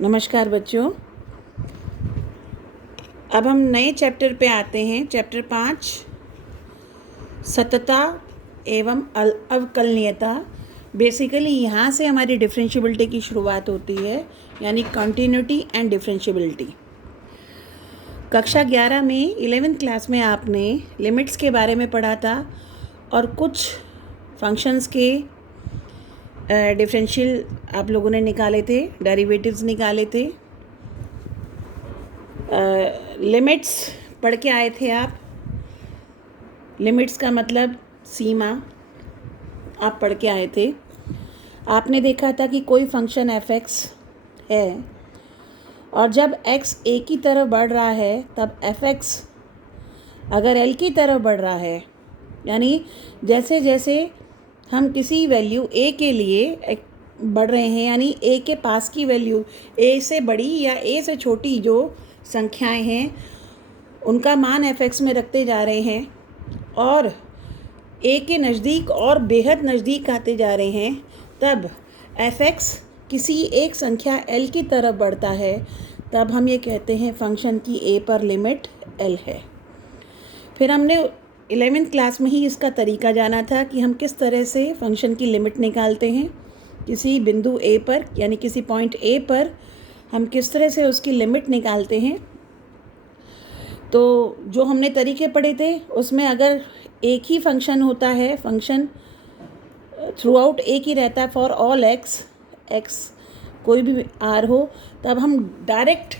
नमस्कार बच्चों। अब हम नए चैप्टर पे आते हैं। चैप्टर 5 सततता एवं अवकलनीयता। बेसिकली यहाँ से हमारी डिफरेंशियबिलिटी की शुरुआत होती है, यानी कंटिन्यूटी एंड डिफरेंशियबिलिटी। कक्षा 11 में 11th क्लास में आपने लिमिट्स के बारे में पढ़ा था और कुछ फंक्शंस के डिफरेंशियल आप लोगों ने निकाले थे, डेरिवेटिव्स निकाले थे। लिमिट्स पढ़ के आए थे आप। लिमिट्स का मतलब सीमा आप पढ़ के आए थे। आपने देखा था कि कोई फंक्शन f(x) है और जब x a की तरफ बढ़ रहा है तब f(x) अगर l की तरफ बढ़ रहा है, यानी जैसे जैसे हम किसी वैल्यू a के लिए बढ़ रहे हैं, यानी a के पास की वैल्यू a से बड़ी या a से छोटी जो संख्याएं हैं उनका मान f(x) में रखते जा रहे हैं और a के नज़दीक और बेहद नज़दीक आते जा रहे हैं, तब f(x) किसी एक संख्या l की तरफ बढ़ता है, तब हम ये कहते हैं फंक्शन की a पर लिमिट l है। फिर हमने 11th क्लास में ही इसका तरीका जाना था कि हम किस तरह से फंक्शन की लिमिट निकालते हैं किसी बिंदु a पर, यानी किसी पॉइंट a पर हम किस तरह से उसकी लिमिट निकालते हैं। तो जो हमने तरीके पढ़े थे उसमें अगर एक ही फंक्शन होता है, फंक्शन थ्रू आउट एक ही रहता है फॉर ऑल x कोई भी r हो, तब हम डायरेक्ट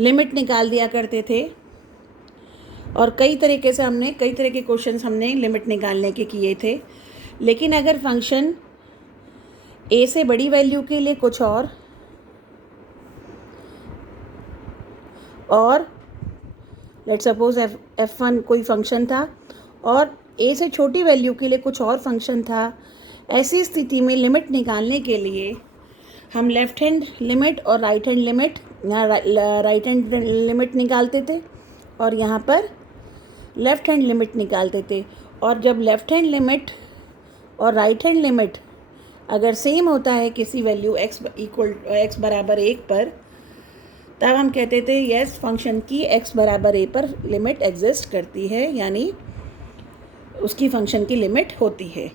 लिमिट निकाल दिया करते थे। और कई तरह के क्वेश्चंस हमने लिमिट निकालने के किए थे। लेकिन अगर फंक्शन a से बड़ी वैल्यू के लिए कुछ और लेट्स सपोज f1 कोई फंक्शन था और a से छोटी वैल्यू के लिए कुछ और फंक्शन था, ऐसी स्थिति में लिमिट निकालने के लिए हम लेफ़्ट हैंड लिमिट और राइट हैंड लिमिट निकालते थे और यहाँ पर लेफ़्ट हैंड लिमिट निकालते थे। और जब लेफ़्ट हैंड लिमिट और राइट हैंड लिमिट अगर सेम होता है किसी वैल्यू x बराबर 1 पर, तब हम कहते थे यस फंक्शन की x बराबर a पर लिमिट एग्जिस्ट करती है, यानी उसकी फंक्शन की लिमिट होती है।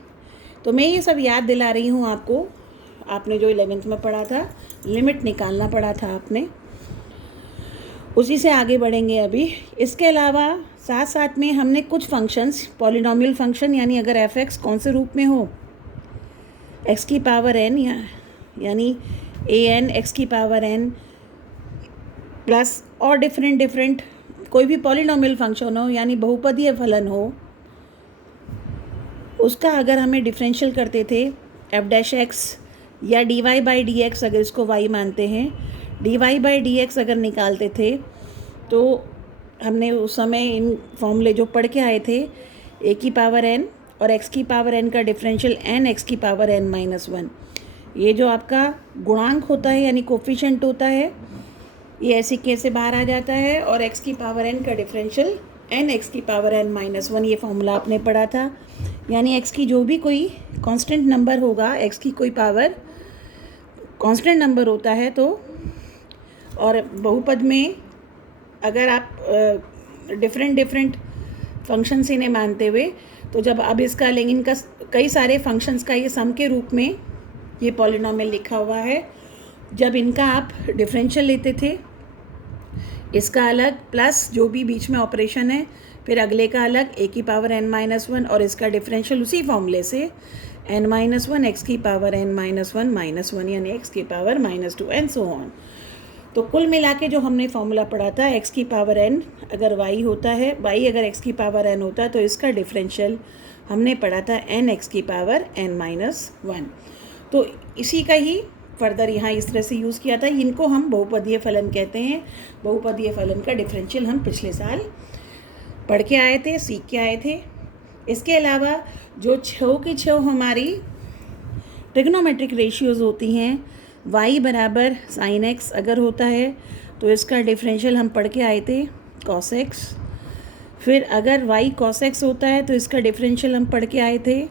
तो मैं ये सब याद दिला रही हूँ आपको। आपने जो 11th में पढ़ा था, लिमिट निकालना पड़ा था आपने, उसी से आगे बढ़ेंगे अभी। इसके अलावा साथ साथ में हमने कुछ फंक्शंस, पॉलिनोमियल फंक्शन, यानी अगर f(x) कौन से रूप में हो, x की पावर n यानी an x की पावर n प्लस और डिफरेंट कोई भी पॉलिनोमियल फंक्शन हो, यानी बहुपदीय फलन हो, उसका अगर हमें डिफरेंशियल करते थे f'(x) या dy/dx, अगर इसको y मानते हैं, dy/dx अगर निकालते थे, तो हमने उस समय इन फॉर्मूले जो पढ़ के आए थे, a की पावर n और x की पावर n का डिफरेंशियल n x की पावर n-1, ये जो आपका गुणांक होता है यानी कोफिशिएंट होता है, ये ऐसे कैसे बाहर आ जाता है और x की पावर n का डिफरेंशियल n x की पावर n-1, ये फॉर्मूला आपने पढ़ा था। यानी x की जो भी कोई कांस्टेंट नंबर होगा, x की कोई पावर कांस्टेंट नंबर होता है, तो और बहुपद में अगर आप डिफरेंट फंक्शंस इन्हें मानते हुए, तो जब अब इसका लेंगे, इनका कई सारे फंक्शंस का ये सम के रूप में ये पॉलिनोमियल लिखा हुआ है। जब इनका आप डिफरेंशियल लेते थे, इसका अलग प्लस जो भी बीच में ऑपरेशन है, फिर अगले का अलग a की पावर n-1 और इसका डिफरेंशियल उसी फॉर्मूले से n-1 x की पावर n-1 यानी x की पावर -2 एंड सो ऑन। तो कुल मिला के जो हमने फॉर्मूला पढ़ा था, x की पावर n अगर y होता है, y अगर x की पावर n होता है, तो इसका डिफरेंशियल हमने पढ़ा था n x की पावर n-1। तो इसी का ही फर्दर यहाँ इस तरह से यूज़ किया था। इनको हम बहुपदीय फलन कहते हैं। बहुपदीय फलन का डिफरेंशियल हम पिछले साल पढ़ के आए थे, सीख के आए थे। इसके अलावा जो छः हमारी ट्रिग्नोमेट्रिक रेशियोज़ होती हैं, y बराबर sin x अगर होता है तो इसका डिफरेंशियल हम पढ़ के आए थे cos x। फिर अगर y cos x होता है तो इसका डिफरेंशियल हम पढ़ के आए थे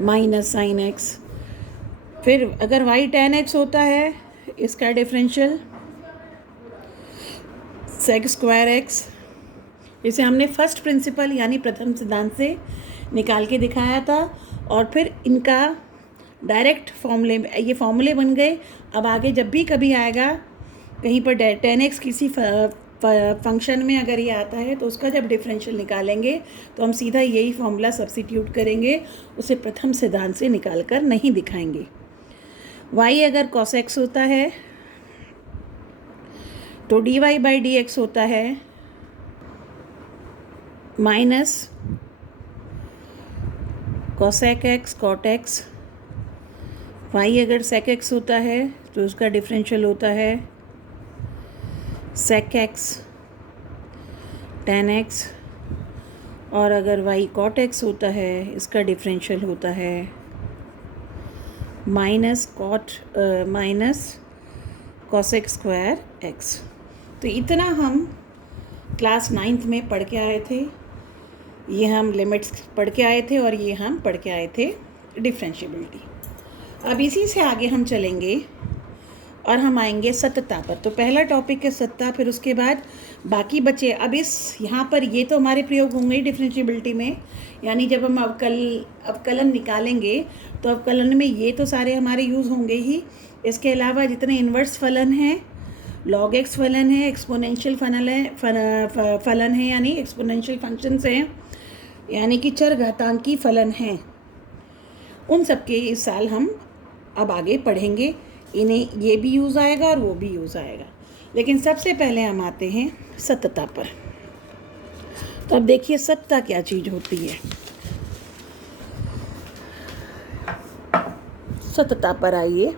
-sin x। फिर अगर y tan x होता है, इसका डिफरेंशियल sec स्क्वायर x, इसे हमने फर्स्ट प्रिंसिपल यानी प्रथम सिद्धांत से निकाल के दिखाया था। और फिर इनका डायरेक्ट फॉर्मूले, ये फॉर्मूले बन गए। अब आगे जब भी कभी आएगा कहीं पर tan x किसी फंक्शन में अगर ये आता है, तो उसका जब डिफरेंशियल निकालेंगे तो हम सीधा यही फॉर्मूला सब्स्टिट्यूट करेंगे, उसे प्रथम सिद्धांत से निकाल कर नहीं दिखाएंगे। y अगर cos x होता है तो dy बाई डी एक्स होता है minus cosec x cot x। y अगर sec x होता है तो उसका डिफरेंशियल होता है sec x tan x। और अगर y cot x होता है, इसका डिफरेंशियल होता है माइनस cosec स्क्वायर x। तो इतना हम क्लास 9th में पढ़ के आए थे। ये हम लिमिट्स पढ़ के आए थे और ये हम पढ़ के आए थे डिफरेंशिएबिलिटी। अब इसी से आगे हम चलेंगे और हम आएंगे सत्यता पर। तो पहला टॉपिक है सत्यता, फिर उसके बाद बाकी बचे। अब इस यहाँ पर ये तो हमारे प्रयोग होंगे डिफरेंशिएबिलिटी में, यानी जब हम अवकलन निकालेंगे तो अवकलन में ये तो सारे हमारे यूज़ होंगे ही। इसके अलावा जितने इन्वर्स फलन हैं, log x फलन है, एक्सपोनेंशियल फलन है यानी एक्सपोनेंशियल फंक्शंस हैं, यानी कि चरघातांकी फलन हैं, उन सब के इस साल हम अब आगे पढ़ेंगे। इन्हें ये भी यूज़ आएगा और वो भी यूज़ आएगा। लेकिन सबसे पहले हम आते हैं सत्यता पर। तो अब देखिए सत्यता क्या चीज़ होती है। सत्यता पर आइए।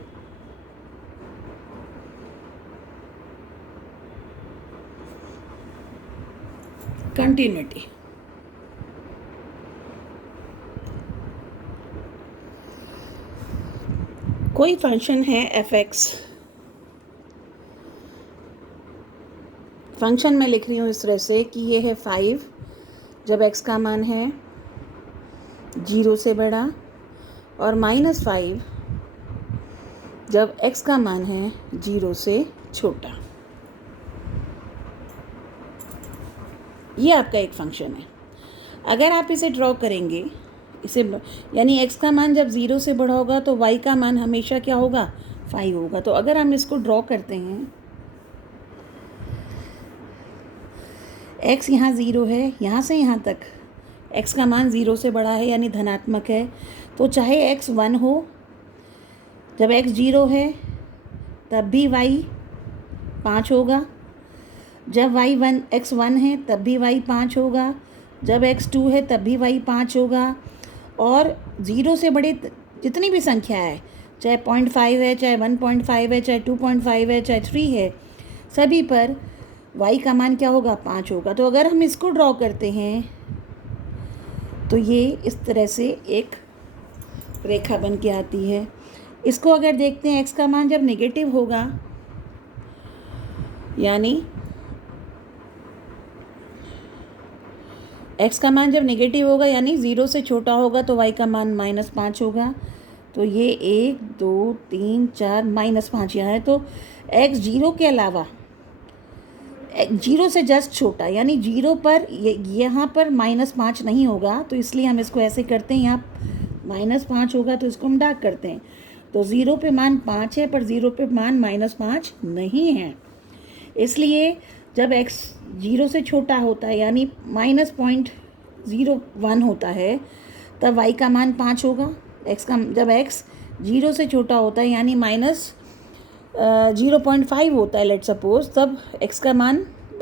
कंटिन्यूटी। कोई फंक्शन है f(x), फंक्शन मैं लिख रही हूँ इस तरह से कि ये है 5 जब x का मान है 0 से बड़ा, और -5 जब x का मान है 0 से छोटा। ये आपका एक फंक्शन है। अगर आप इसे ड्रॉ करेंगे, इसे यानी x का मान जब 0 से बड़ा होगा तो y का मान हमेशा क्या होगा, 5 होगा। तो अगर हम इसको ड्रॉ करते हैं, x यहाँ 0 है, यहाँ से यहाँ तक x का मान 0 से बड़ा है यानी धनात्मक है, तो चाहे x 1 हो, जब x 0 है तब भी y 5 होगा, जब x 1 है तब भी y 5 होगा, जब x 2 है तब भी y 5 होगा। और 0 से बड़े जितनी भी संख्या है, चाहे 0.5 है, चाहे 1.5 है, चाहे 2.5 है, चाहे 3 है, सभी पर y का मान क्या होगा, 5 होगा। तो अगर हम इसको ड्रॉ करते हैं तो ये इस तरह से एक रेखा बन के आती है। इसको अगर देखते हैं, x का मान जब नेगेटिव होगा, यानी x का मान जब नेगेटिव होगा यानी 0 से छोटा होगा, तो y का मान -5 होगा। तो ये 1 2 3 4 -5 यहाँ है। तो x 0 के अलावा 0 से जस्ट छोटा, यानी 0 पर यहाँ पर -5 नहीं होगा, तो इसलिए हम इसको ऐसे करते हैं, यहाँ -5 होगा तो इसको हम डार्क करते हैं। तो 0 पे मान 5 है पर 0 पे मान -5 नहीं है। इसलिए जब x 0 से छोटा होता है यानी -0.01 होता है, तब y का मान 5 होगा। जब x 0 से छोटा होता है यानी -0.5 होता है लेट सपोज, तब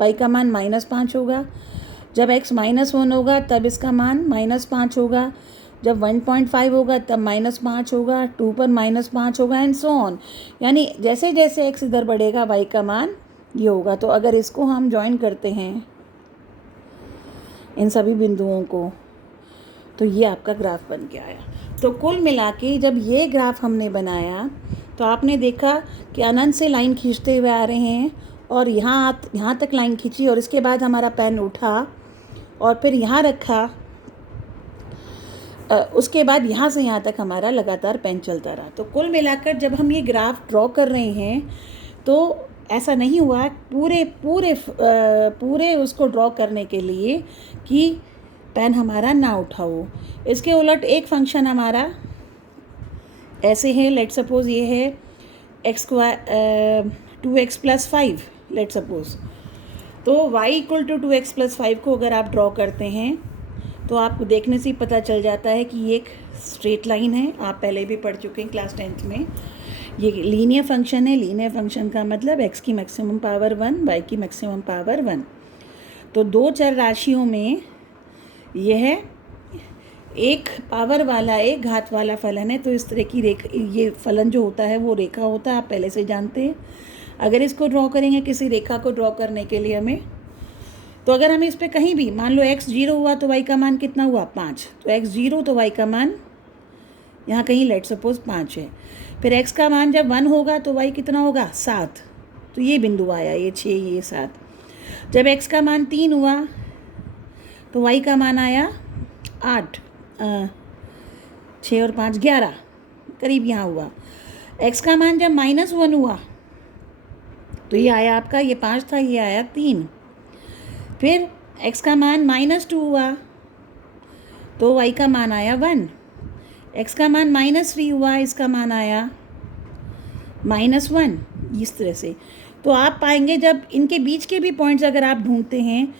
y का मान -5 होगा। जब x -1 होगा तब इसका मान -5 होगा। जब 1.5 होगा तब -5 होगा, 2 पर -5 होगा एंड सो ऑन। यानी जैसे जैसे x इधर बढ़ेगा y का मान ये होगा। तो अगर इसको हम ज्वाइन करते हैं इन सभी बिंदुओं को, तो ये आपका ग्राफ बन के आया। तो कुल मिला के जब ये ग्राफ हमने बनाया तो आपने देखा कि अनंत से लाइन खींचते हुए आ रहे हैं, और यहाँ तक लाइन खींची, और इसके बाद हमारा पेन उठा और फिर यहाँ रखा उसके बाद यहाँ से यहाँ तक हमारा लगातार पेन चलता रहा। तो कुल मिलाकर जब हम ये ग्राफ ड्रॉ कर रहे हैं तो ऐसा नहीं हुआ पूरे उसको ड्रॉ करने के लिए कि पेन हमारा ना उठा हो। इसके उलट एक फंक्शन हमारा ऐसे है, लेट सपोज ये है two x plus 5 let suppose. तो y equal to 2x plus 5 को अगर आप ड्रॉ करते हैं तो आपको देखने से ही पता चल जाता है कि ये एक स्ट्रेट लाइन है। आप पहले भी पढ़ चुके हैं क्लास 10th में। ये लीनियर फंक्शन है। लीनियर फंक्शन का मतलब x की मैक्सिमम पावर 1, y की मैक्सिमम पावर 1। तो दो चर राशियों में यह एक पावर वाला एक घात वाला फलन है। तो इस तरह की ये फलन जो होता है वो रेखा होता है, आप पहले से जानते हैं। अगर इसको ड्रॉ करेंगे किसी रेखा को ड्रॉ करने के लिए हमें, तो अगर हमें इस पर कहीं भी मान लो x 0 हुआ तो y का मान कितना हुआ 5। तो x 0 तो y का मान यहाँ कहीं लेट सपोज 5 है। फिर x का मान जब 1 होगा तो y कितना होगा 7। तो ये बिंदु आया, ये 6 ये 7। जब x का मान 3 हुआ तो y का मान आया 8। 6 और 5 11 करीब यहाँ हुआ। x का मान जब -1 हुआ तो ये आया आपका, ये 5 था, ये आया 3। फिर x का मान -2 हुआ तो y का मान आया 1। x का मान -3 हुआ, इसका मान आया -1। इस तरह से तो आप पाएंगे जब इनके बीच के भी पॉइंट्स अगर आप ढूंढते हैं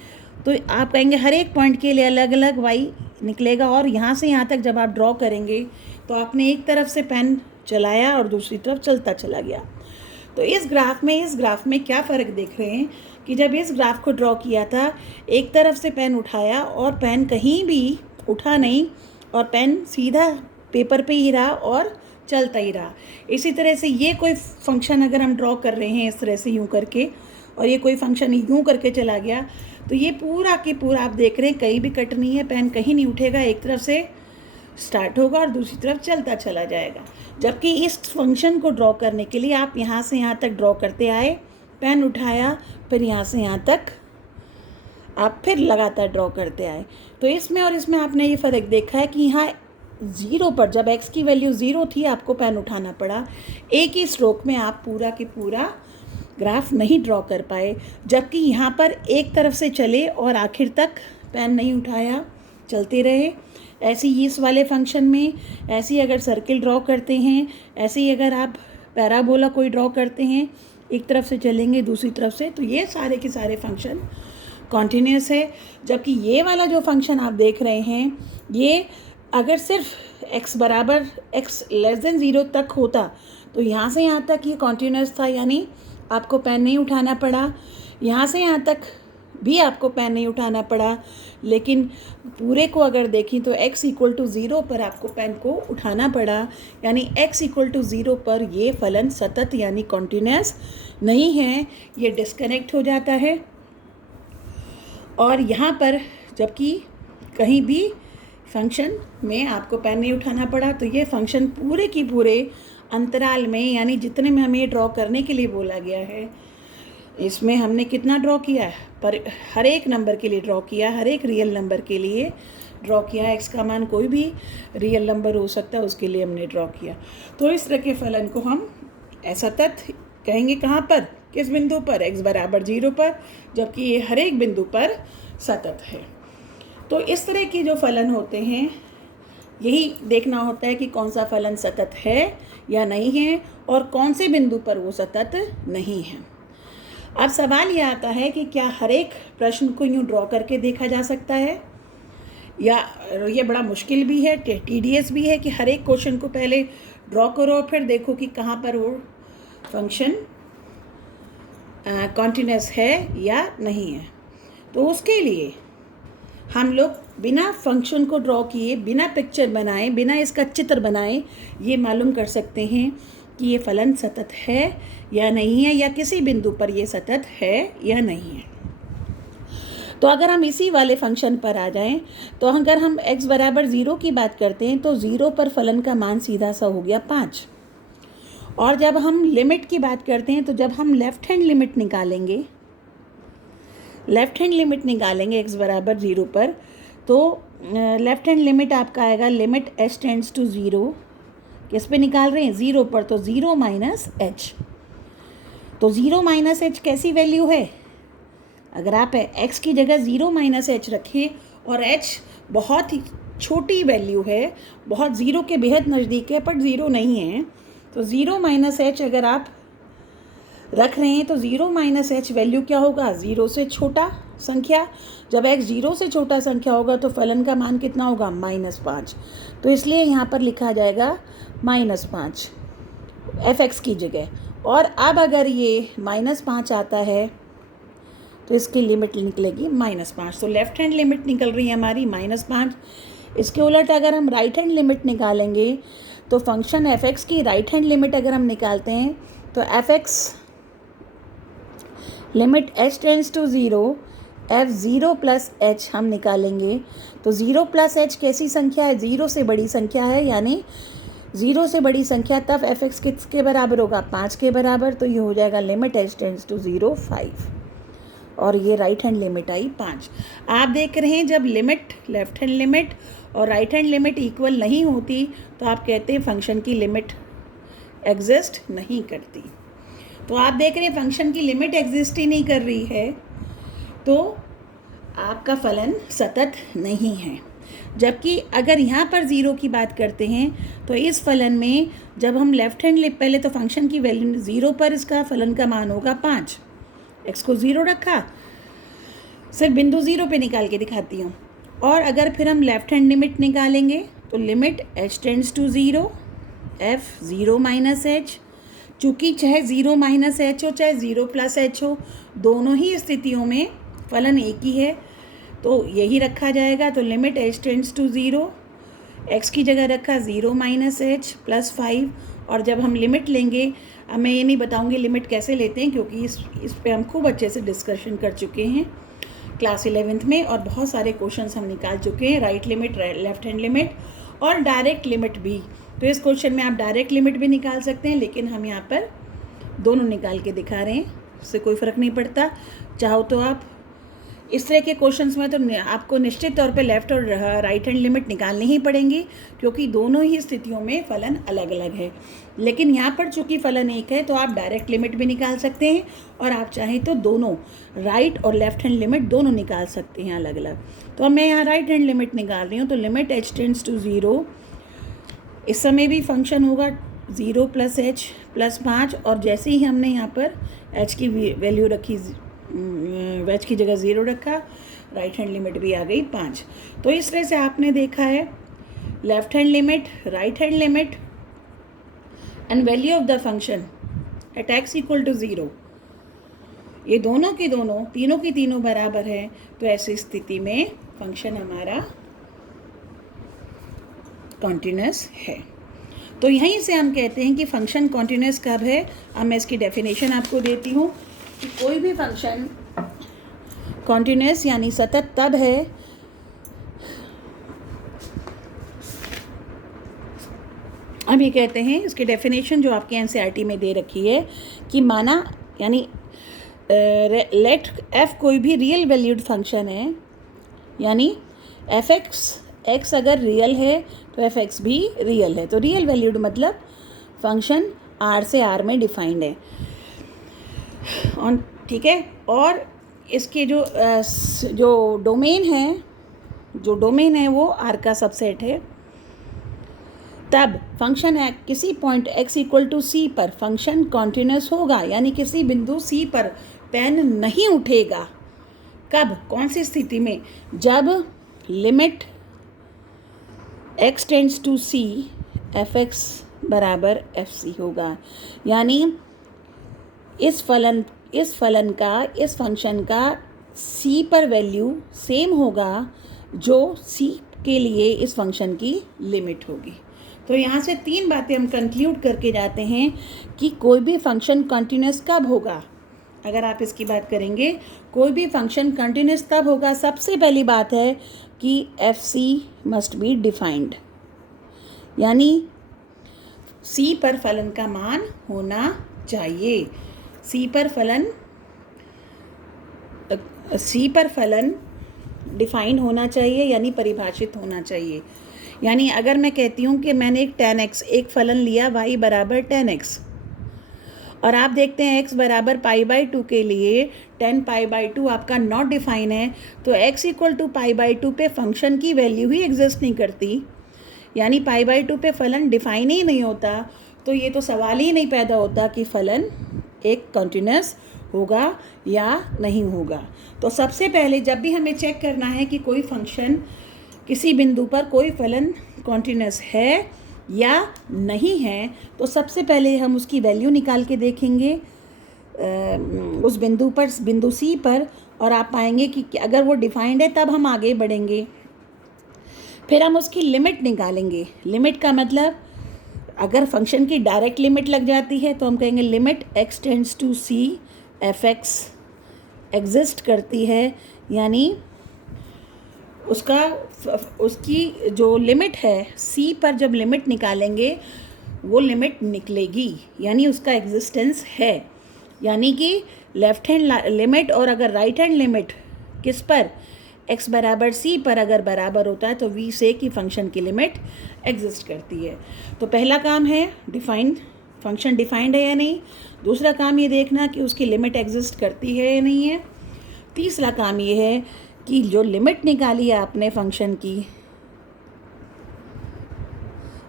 तो आप कहेंगे हर एक पॉइंट के लिए अलग अलग y निकलेगा। और यहाँ से यहाँ तक जब आप ड्रॉ करेंगे तो आपने एक तरफ से पेन चलाया और दूसरी तरफ चलता चला गया। तो इस ग्राफ में क्या फ़र्क देख रहे हैं कि जब इस ग्राफ को ड्रॉ किया था एक तरफ से पेन उठाया और पेन कहीं भी उठा नहीं और पेन सीधा पेपर पे ही रहा और चलता ही रहा। इसी तरह से ये कोई फंक्शन अगर हम ड्रॉ कर रहे हैं इस तरह से यूँ करके, और ये कोई फंक्शन यूँ करके चला गया, तो ये पूरा के पूरा आप देख रहे हैं कहीं भी कट नहीं है, पेन कहीं नहीं उठेगा, एक तरफ से स्टार्ट होगा और दूसरी तरफ चलता चला जाएगा। जबकि इस फंक्शन को ड्रॉ करने के लिए आप यहाँ से यहाँ तक ड्रॉ करते आए, पेन उठाया, फिर यहाँ से यहाँ तक आप फिर लगातार ड्रॉ करते आए। तो इसमें और इसमें आपने ये फ़र्क देखा है कि यहाँ 0 पर जब x की वैल्यू 0 थी आपको पेन उठाना पड़ा। एक ही स्ट्रोक में आप पूरा के पूरा ग्राफ नहीं ड्रॉ कर पाए, जबकि यहाँ पर एक तरफ से चले और आखिर तक पेन नहीं उठाया, चलते रहे। ऐसे ही इस वाले फंक्शन में ऐसे ही अगर सर्किल ड्रॉ करते हैं, ऐसे ही अगर आप पैराबोला कोई ड्रॉ करते हैं, एक तरफ से चलेंगे दूसरी तरफ से, तो ये सारे के सारे फंक्शन कॉन्टीन्यूस है। जबकि ये वाला जो फंक्शन आप देख रहे हैं, ये अगर सिर्फ x बराबर x लेस देन 0 तक होता तो यहाँ से यहाँ तक ये कॉन्टीन्यूस था, यानी आपको पेन नहीं उठाना पड़ा। यहाँ से यहाँ तक भी आपको पेन नहीं उठाना पड़ा। लेकिन पूरे को अगर देखें तो x इक्वल टू 0 पर आपको पेन को उठाना पड़ा, यानी x इक्वल टू 0 पर ये फलन सतत यानी कॉन्टीन्यूस नहीं है, ये डिस्कनेक्ट हो जाता है। और यहाँ पर जबकि कहीं भी फंक्शन में आपको पेन नहीं उठाना पड़ा, तो ये फंक्शन पूरे की पूरे अंतराल में, यानी जितने में हमें ड्रॉ करने के लिए बोला गया है, इसमें हमने कितना ड्रॉ किया है, पर हर एक नंबर के लिए ड्रॉ किया, हर एक रियल नंबर के लिए ड्रॉ किया। x का मान कोई भी रियल नंबर हो सकता है, उसके लिए हमने ड्रॉ किया। तो इस तरह के फलन को हम असतत कहेंगे। कहाँ पर, किस बिंदु पर, x बराबर 0 पर, जबकि ये हर एक बिंदु पर सतत है। तो इस तरह के जो फलन होते हैं, यही देखना होता है कि कौन सा फलन सतत है या नहीं है और कौन से बिंदु पर वो सतत नहीं है। अब सवाल ये आता है कि क्या हर एक प्रश्न को यूँ ड्रॉ करके देखा जा सकता है, या ये बड़ा मुश्किल भी है, टीडीएस भी है कि हर एक क्वेश्चन को पहले ड्रॉ करो फिर देखो कि कहाँ पर वो फंक्शन कॉन्टीन्यूस है या नहीं है। तो उसके लिए हम लोग बिना फंक्शन को ड्रॉ किए, बिना पिक्चर बनाए, बिना इसका चित्र बनाए ये मालूम कर सकते हैं कि ये फलन सतत है या नहीं है, या किसी बिंदु पर ये सतत है या नहीं है। तो अगर हम इसी वाले फंक्शन पर आ जाएं, तो अगर हम x बराबर 0 की बात करते हैं तो 0 पर फलन का मान सीधा सा हो गया 5। और जब हम लिमिट की बात करते हैं तो जब हम लेफ़्ट हैंड लिमिट निकालेंगे x बराबर 0 पर, तो लेफ्ट हैंड लिमिट आपका आएगा लिमिट h टेंड्स टू 0, किस पे निकाल रहे हैं, 0 पर, तो 0 माइनस एच। तो 0 माइनस एच कैसी वैल्यू है, अगर आप x की जगह 0 माइनस एच रखें और h बहुत ही छोटी वैल्यू है, बहुत 0 के बेहद नज़दीक है पर 0 नहीं है, तो 0 माइनस एच अगर आप रख रहे हैं तो 0 माइनस एच वैल्यू क्या होगा, 0 से छोटा संख्या। जब x 0 से छोटा संख्या होगा तो फलन का मान कितना होगा, -5। तो इसलिए यहाँ पर लिखा जाएगा -5 f(x) की जगह। और अब अगर ये -5 आता है तो इसकी लिमिट निकलेगी -5। तो लेफ्ट हैंड लिमिट निकल रही है हमारी -5। इसके उलट अगर हम राइट हैंड लिमिट निकालेंगे तो फंक्शन f(x) की राइट हैंड लिमिट अगर हम निकालते हैं तो f(x) limit h tends to 0 f(0 plus h) हम निकालेंगे तो 0 प्लस h कैसी संख्या है, 0 से बड़ी संख्या है, यानी 0 से बड़ी संख्या तब f(x) किसके बराबर होगा, 5 के बराबर। तो ये हो जाएगा लिमिट h टेंड्स टू 0 5, और ये राइट हैंड लिमिट आई 5। आप देख रहे हैं जब लिमिट लेफ्ट हैंड लिमिट और राइट हैंड लिमिट इक्वल नहीं होती तो आप कहते हैं फंक्शन की लिमिट एग्जिस्ट नहीं करती। तो आप देख रहे हैं फंक्शन की लिमिट एग्जिस्ट ही नहीं कर रही है तो आपका फलन सतत नहीं है। जबकि अगर यहाँ पर 0 की बात करते हैं तो इस फलन में जब हम लेफ्ट हैंड पहले तो फंक्शन की वैल्यू 0 पर इसका फलन का मान होगा 5, x को 0 रखा, सिर्फ बिंदु 0 पे निकाल के दिखाती हूँ। और अगर फिर हम लेफ्ट हैंड लिमिट निकालेंगे तो limit h tends to 0 f(0 minus h), चूँकि चाहे 0 माइनस एच हो चाहे 0 प्लस एच हो, दोनों ही स्थितियों में फलन एक ही है तो यही रखा जाएगा। तो limit h tends to 0, x की जगह रखा 0 माइनस एच प्लस 5। और जब हम लिमिट लेंगे, अब मैं ये नहीं बताऊंगी लिमिट कैसे लेते हैं क्योंकि इस पे हम खूब अच्छे से डिस्कशन कर चुके हैं क्लास 11th में, और बहुत सारे क्वेश्चंस हम निकाल चुके हैं, right limit, left hand limit और डायरेक्ट लिमिट भी। तो इस क्वेश्चन में आप डायरेक्ट लिमिट भी निकाल सकते हैं, लेकिन हम यहाँ पर दोनों निकाल के दिखा रहे हैं, उससे कोई फ़र्क नहीं पड़ता। चाहो तो आप इस तरह के क्वेश्चंस में तो आपको निश्चित तौर पे लेफ़्ट और राइट हैंड लिमिट निकालनी ही पड़ेंगी क्योंकि दोनों ही स्थितियों में फ़लन अलग अलग है। लेकिन यहाँ पर चूँकि फ़लन एक है तो आप डायरेक्ट लिमिट भी निकाल सकते हैं और आप चाहें तो दोनों राइट और लेफ़्ट हैंड लिमिट दोनों निकाल सकते हैं अलग अलग। तो अब मैं यहाँ राइट हैंड लिमिट निकाल रही हूँ तो लिमिट h टेंड्स टू 0, इस समय भी फंक्शन होगा 0 प्लस h प्लस 5, और जैसे ही हमने यहाँ पर h की वैल्यू रखी, h की जगह 0 रखा, राइट हैंड लिमिट भी आ गई 5। तो इस तरह से आपने देखा है left hand limit, right hand limit and value of the function at x equal to 0, ये दोनों की दोनों, तीनों की तीनों बराबर है। तो ऐसी स्थिति में फंक्शन हमारा कॉन्टिन्यूस है। तो यहीं से हम कहते हैं कि फंक्शन कॉन्टिन्यूस कब है। अब मैं इसकी डेफिनेशन आपको देती हूँ कि कोई भी फंक्शन कॉन्टिन्यूस यानी सतत तब है अब ये कहते हैं, इसकी डेफिनेशन जो आपके एनसीईआरटी में दे रखी है कि माना यानी लेट f कोई भी रियल वैल्यूड फंक्शन है, यानी f(x) अगर रियल है तो f(x) भी रियल है। तो रियल वैल्यूड मतलब फंक्शन R से R में डिफाइंड है, और ठीक है। और इसके जो डोमेन है वो R का सबसेट है। तब फंक्शन किसी point x equal to c पर फंक्शन कॉन्टिन्यूस होगा, यानी किसी बिंदु c पर पेन नहीं उठेगा। कब, कौन सी स्थिति में, जब limit x tends to c f(x) बराबर fc होगा, यानी इस फंक्शन का c पर वैल्यू सेम होगा जो c के लिए इस फंक्शन की लिमिट होगी। तो यहाँ से 3 बातें हम कंक्लूड करके जाते हैं कि कोई भी फंक्शन कंटिन्यूस कब होगा। अगर आप इसकी बात करेंगे, कोई भी फंक्शन कंटिन्यूस तब होगा, सबसे पहली बात है कि fc मस्ट बी डिफाइंड, यानी c पर फलन का मान होना चाहिए। c पर फलन डिफाइन होना चाहिए, यानी परिभाषित होना चाहिए। यानी अगर मैं कहती हूँ कि मैंने एक 10x एक फलन लिया y बराबर 10x, और आप देखते हैं x बराबर π/2 के लिए 10 π/2 आपका नॉट डिफाइन है, तो x इक्वल टू π/2 पे फंक्शन की वैल्यू ही एग्जिस्ट नहीं करती, यानी π/2 पे फलन डिफाइन ही नहीं होता। तो ये तो सवाल ही नहीं पैदा होता कि फलन एक कंटिन्यूस होगा या नहीं होगा। तो सबसे पहले जब भी हमें चेक करना है कि कोई फंक्शन किसी बिंदु पर कोई फलन कॉन्टिन्यूस है या नहीं है, तो सबसे पहले हम उसकी वैल्यू निकाल के देखेंगे उस बिंदु पर, बिंदु सी पर, और आप पाएंगे कि अगर वो डिफाइंड है तब हम आगे बढ़ेंगे। फिर हम उसकी लिमिट निकालेंगे। लिमिट का मतलब अगर फंक्शन की डायरेक्ट लिमिट लग जाती है तो हम कहेंगे limit x tends to c f(x) exist करती है, यानी उसकी जो लिमिट है c पर जब लिमिट निकालेंगे वो लिमिट निकलेगी, यानी उसका एग्जिस्टेंस है। यानी कि लेफ्ट हैंड लिमिट और अगर राइट हैंड लिमिट किस पर, x बराबर c पर अगर बराबर होता है तो v से कि फंक्शन की लिमिट एग्जिस्ट करती है। तो पहला काम है डिफाइन, फंक्शन डिफाइंड है या नहीं। दूसरा काम ये देखना कि उसकी लिमिट एग्जिस्ट करती है या नहीं है। तीसरा काम ये है कि जो लिमिट निकाली है आपने फंक्शन की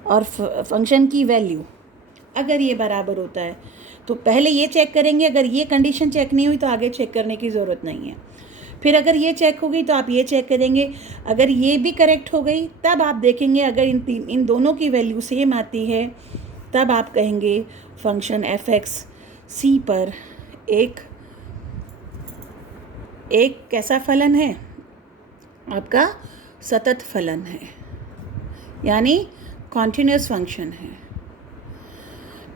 और फंक्शन की वैल्यू अगर ये बराबर होता है तो पहले ये चेक करेंगे। अगर ये कंडीशन चेक नहीं हुई तो आगे चेक करने की ज़रूरत नहीं है। फिर अगर ये चेक हो गई तो आप ये चेक करेंगे। अगर ये भी करेक्ट हो गई तब आप देखेंगे अगर इन दोनों की वैल्यू सेम आती है तब आप कहेंगे फंक्शन f(x) c पर एक कैसा फलन है, आपका सतत फलन है, यानी कॉन्टिन्यूस फंक्शन है।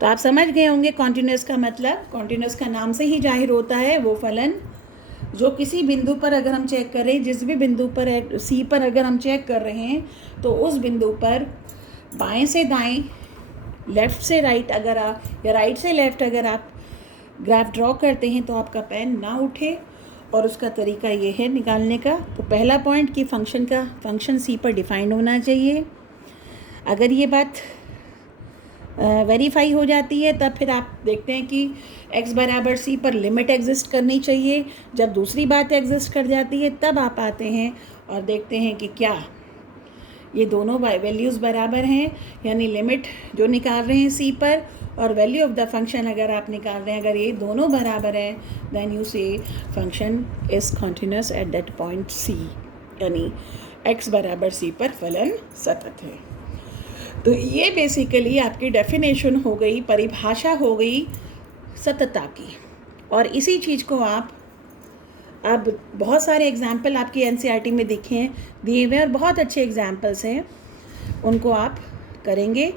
तो आप समझ गए होंगे कॉन्टिन्यूस का मतलब, कॉन्टिन्यूस का नाम से ही जाहिर होता है वो फलन जो किसी बिंदु पर अगर हम चेक करें, जिस भी बिंदु पर सी पर अगर हम चेक कर रहे हैं तो उस बिंदु पर बाएं से दाएं, लेफ़्ट से राइट अगर आप या राइट से लेफ़्ट अगर आप ग्राफ ड्रॉ करते हैं तो आपका पेन ना उठे। और उसका तरीका ये है निकालने का। तो पहला पॉइंट कि फंक्शन सी पर डिफाइंड होना चाहिए। अगर ये बात वेरीफाई हो जाती है तब फिर आप देखते हैं कि x बराबर c पर लिमिट एग्जिस्ट करनी चाहिए। जब दूसरी बात एग्जिस्ट कर जाती है तब आप आते हैं और देखते हैं कि क्या ये दोनों वैल्यूज़ बराबर हैं, यानी लिमिट जो निकाल रहे हैं c पर और वैल्यू ऑफ द फंक्शन अगर आप निकाल रहे हैं, अगर ये दोनों बराबर हैं देन यू से function is continuous at that point c, यानी x बराबर c पर फलन सतत है। तो ये बेसिकली आपकी डेफिनेशन हो गई, परिभाषा हो गई सततता की। और इसी चीज़ को आप अब बहुत सारे एग्जाम्पल आपकी एनसीईआरटी में दिए हुए और बहुत अच्छे एग्जाम्पल्स हैं, उनको आप करेंगे।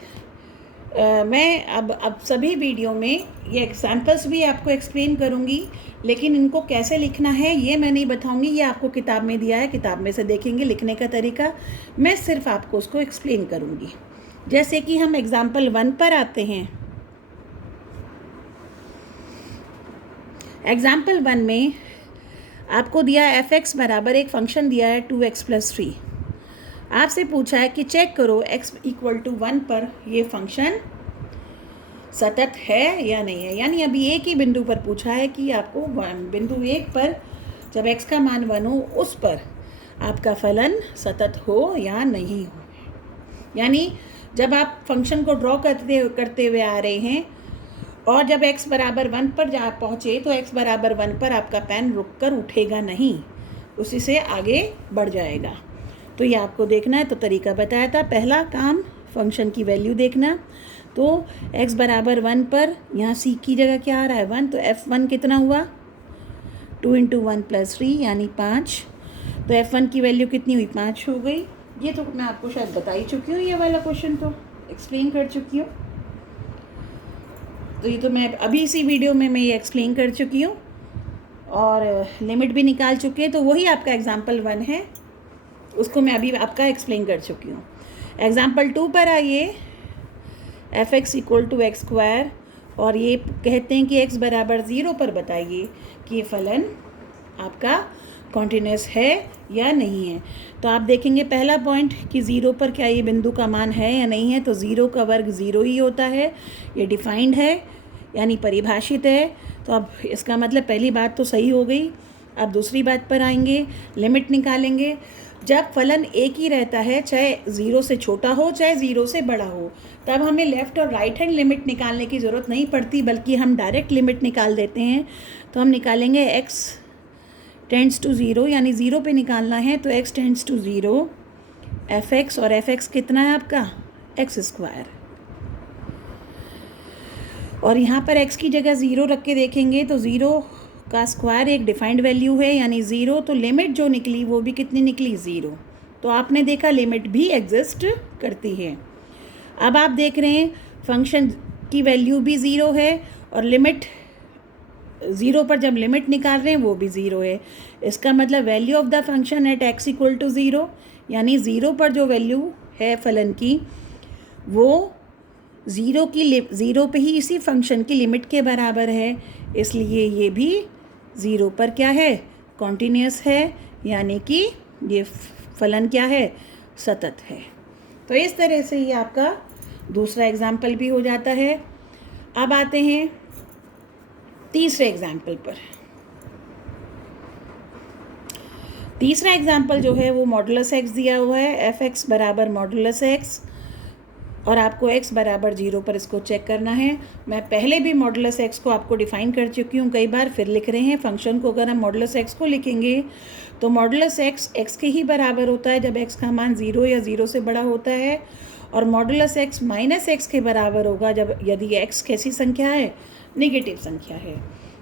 मैं अब सभी वीडियो में ये एग्जाम्पल्स भी आपको एक्सप्लेन करूँगी, लेकिन इनको कैसे लिखना है ये मैं नहीं बताऊँगी, ये आपको किताब में दिया है, किताब में से देखेंगे लिखने का तरीका। मैं सिर्फ आपको उसको एक्सप्लेन करूँगी। जैसे कि हम एग्जाम्पल 1 पर आते हैं। एग्जाम्पल 1 में आपको दिया f(x) बराबर एक फंक्शन दिया है 2x + 3। आपसे पूछा है कि चेक करो x = 1 पर ये फंक्शन सतत है या नहीं है। यानी अभी एक ही बिंदु पर पूछा है कि आपको बिंदु 1 पर जब x का मान 1 हो उस पर आपका फलन सतत हो या नहीं हो। यानी जब आप फंक्शन को ड्रॉ करते हुए आ रहे हैं और जब x बराबर 1 पर जा पहुँचे तो x बराबर 1 पर आपका पेन रुक कर उठेगा नहीं, उसी से आगे बढ़ जाएगा। तो ये आपको देखना है। तो तरीका बताया था। पहला काम फंक्शन की वैल्यू देखना। तो x बराबर 1 पर यहाँ c की जगह क्या आ रहा है 1, तो f1 कितना हुआ 2 × 1 + 3 यानी 5। तो f1 की वैल्यू कितनी हुई 5 हो गई। ये तो मैं आपको शायद बता ही चुकी हूँ, ये वाला क्वेश्चन तो एक्सप्लेन कर चुकी हूँ। तो ये तो मैं अभी इसी वीडियो में मैं ये एक्सप्लेन कर चुकी हूँ और लिमिट भी निकाल चुके हैं। तो वही आपका एग्जाम्पल 1 है, उसको मैं अभी आपका एक्सप्लेन कर चुकी हूँ। एग्जाम्पल 2 पर आइए। f(x) = x² और ये कहते हैं कि x बराबर 0 पर बताइए कि ये फलन आपका कॉन्टिन्यूस है या नहीं है। तो आप देखेंगे पहला पॉइंट कि ज़ीरो पर क्या ये बिंदु का मान है या नहीं है, तो ज़ीरो का वर्ग ज़ीरो ही होता है, ये डिफाइंड है यानी परिभाषित है। तो अब इसका मतलब पहली बात तो सही हो गई। अब दूसरी बात पर आएंगे, लिमिट निकालेंगे। जब फलन एक ही रहता है, चाहे ज़ीरो से छोटा हो चाहे ज़ीरो से बड़ा हो, तब हमें लेफ़्ट और राइट हैंड लिमिट निकालने की ज़रूरत नहीं पड़ती, बल्कि हम डायरेक्ट लिमिट निकाल देते हैं। तो हम निकालेंगे x टेंड्स टू ज़ीरो, यानी ज़ीरो पे निकालना है, तो x tends to zero fx, और fx कितना है आपका x स्क्वायर। और यहाँ पर x की जगह ज़ीरो रख के देखेंगे तो ज़ीरो का स्क्वायर एक डिफाइंड वैल्यू है यानी ज़ीरो, तो लिमिट जो निकली वो भी कितनी निकली, ज़ीरो। तो आपने देखा लिमिट भी एग्जिस्ट करती है। अब आप देख रहे हैं फंक्शन की वैल्यू भी ज़ीरो है और लिमिट ज़ीरो पर जब लिमिट निकाल रहे हैं वो भी ज़ीरो है। इसका मतलब value of the function at x equal to zero, यानी ज़ीरो पर जो वैल्यू है फलन की वो ज़ीरो पे ही इसी फंक्शन की लिमिट के बराबर है, इसलिए ये भी ज़ीरो पर क्या है, कॉन्टिन्यूस है, यानी कि ये फलन क्या है, सतत है। तो इस तरह से ये आपका दूसरा एग्जाम्पल भी हो जाता है। अब आते हैं तीसरे एग्जाम्पल पर। तीसरा एग्जाम्पल जो है वो मॉडुलस एक्स दिया हुआ है, एफ एक्स बराबर मॉडुलस एक्स, और आपको x बराबर ज़ीरो पर इसको चेक करना है। मैं पहले भी मॉडुलस x को आपको डिफ़ाइन कर चुकी हूँ कई बार, फिर लिख रहे हैं। फंक्शन को अगर हम मॉडुलस x को लिखेंगे तो मॉडुलस x के ही बराबर होता है जब x का मान ज़ीरो या ज़ीरो से बड़ा होता है, और मॉडुलस x माइनस x के बराबर होगा जब यदि x कैसी संख्या है, नेगेटिव संख्या है।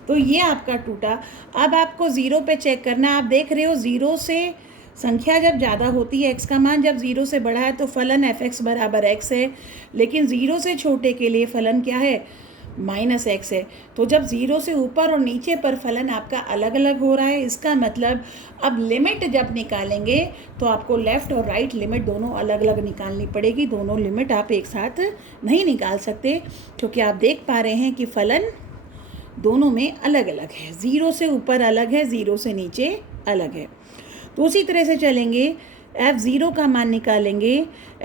तो ये आपका टूटा। अब आपको ज़ीरो पे चेक करना है। आप देख रहे हो ज़ीरो से संख्या जब ज़्यादा होती है, x का मान जब ज़ीरो से बड़ा है तो फलन एफ एक्स बराबर x है, लेकिन ज़ीरो से छोटे के लिए फलन क्या है, माइनस x है। तो जब ज़ीरो से ऊपर और नीचे पर फलन आपका अलग अलग हो रहा है, इसका मतलब अब लिमिट जब निकालेंगे तो आपको लेफ़्ट और राइट लिमिट दोनों अलग अलग निकालनी पड़ेगी। दोनों लिमिट आप एक साथ नहीं निकाल सकते, क्योंकि आप देख पा रहे हैं कि फलन दोनों में अलग अलग है, ज़ीरो से ऊपर अलग है, ज़ीरो से नीचे अलग है। तो उसी तरह से चलेंगे, f0 का मान निकालेंगे।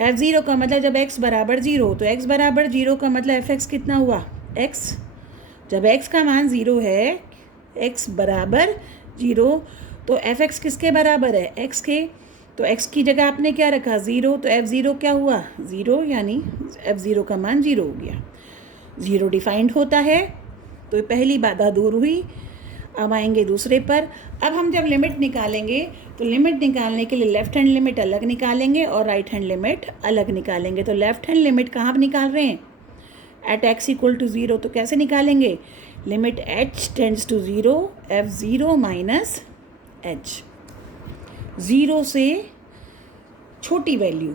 f0 का मतलब जब x बराबर ज़ीरो, तो x बराबर ज़ीरो का मतलब fx कितना हुआ, x। जब x का मान ज़ीरो है, x बराबर ज़ीरो, तो fx किसके बराबर है, x के। तो x की जगह आपने क्या रखा, ज़ीरो, तो f0 क्या हुआ, ज़ीरो, यानी f0 का मान ज़ीरो हो गया। ज़ीरो डिफाइंड होता है, तो पहली बाधा दूर हुई। अब आएंगे दूसरे पर। अब हम जब लिमिट निकालेंगे तो लिमिट निकालने के लिए लेफ़्ट हैंड लिमिट अलग निकालेंगे और राइट हैंड लिमिट अलग निकालेंगे। तो लेफ़्ट हैंड लिमिट कहाँ निकाल रहे हैं, at x equal to zero. तो कैसे निकालेंगे, limit h tends to zero f0 minus h। Zero से छोटी वैल्यू,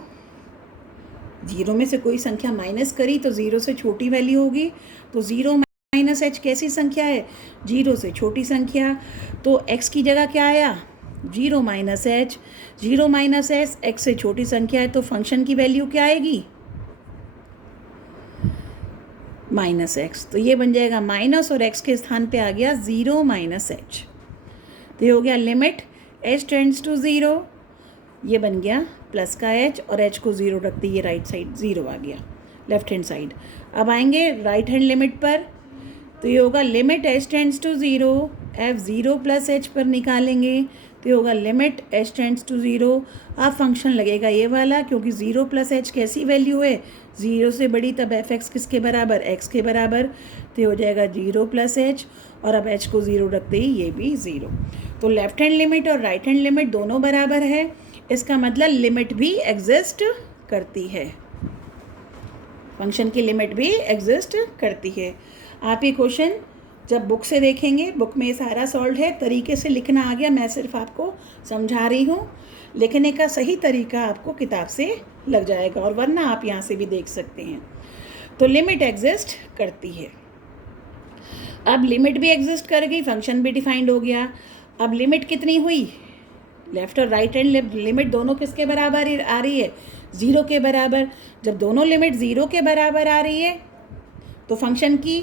ज़ीरो में से कोई संख्या माइनस करी तो ज़ीरो से छोटी वैल्यू होगी। तो ज़ीरो माइनस एच कैसी संख्या है, जीरो से छोटी संख्या। तो x की जगह क्या आया, zero minus H. Zero minus H x से छोटी संख्या है, तो फंक्शन की वैल्यू क्या आएगी, माइनस एक्स। तो ये बन जाएगा माइनस, और x के स्थान पे आ गया ज़ीरो माइनस एच। तो ये हो गया limit h tends to zero, ये बन गया प्लस का h, और h को ज़ीरो रखते ये राइट साइड ज़ीरो आ गया, लेफ्ट हैंड साइड। अब आएंगे राइट हैंड लिमिट पर, तो ये होगा limit h tends to zero f0 plus h पर निकालेंगे, तो ये होगा limit h tends to zero. अब फंक्शन लगेगा ये वाला, क्योंकि ज़ीरो प्लस h कैसी वैल्यू है, ज़ीरो से बड़ी, तब एफ एक्स किसके बराबर, x के बराबर। तो ये हो जाएगा जीरो प्लस h, और अब h को ज़ीरो रखते ही ये भी ज़ीरो। तो लेफ्ट हैंड लिमिट और राइट हैंड लिमिट दोनों बराबर है, इसका मतलब लिमिट भी एग्जिस्ट करती है, फंक्शन की लिमिट भी एग्जिस्ट करती है। आप ये क्वेश्चन जब बुक से देखेंगे, बुक में सारा सॉल्व है, तरीके से लिखना आ गया, मैं सिर्फ आपको समझा रही हूँ। लिखने का सही तरीका आपको किताब से लग जाएगा, और वरना आप यहाँ से भी देख सकते हैं। तो लिमिट एग्जिस्ट करती है। अब लिमिट भी एग्जिस्ट कर गई, फंक्शन भी डिफाइंड हो गया। अब लिमिट कितनी हुई, लेफ़्ट और राइट हैंड लिमिट दोनों किसके बराबर आ रही है, ज़ीरो के बराबर। जब दोनों लिमिट ज़ीरो के बराबर आ रही है तो फंक्शन की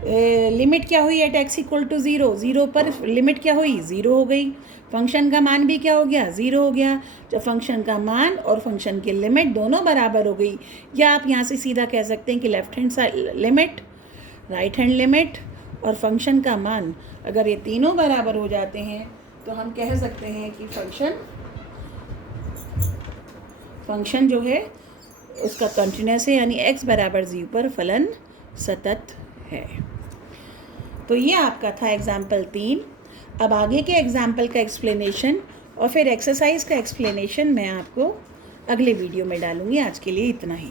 लिमिट क्या हुई at x equal to zero, zero पर लिमिट क्या हुई, ज़ीरो हो गई। फंक्शन का मान भी क्या हो गया, ज़ीरो हो गया। जब फंक्शन का मान और फंक्शन की लिमिट दोनों बराबर हो गई, या आप यहाँ से सीधा कह सकते हैं कि left hand side limit, right hand limit और फंक्शन का मान अगर ये तीनों बराबर हो जाते हैं तो हम कह सकते हैं कि फंक्शन जो है उसका कंटिन्यूस है, यानी x बराबर 0 पर फलन सतत है। तो ये आपका था एग्जाम्पल 3। अब आगे के एग्जाम्पल का एक्सप्लेनेशन और फिर एक्सरसाइज का एक्सप्लेनेशन मैं आपको अगले वीडियो में डालूँगी। आज के लिए इतना ही।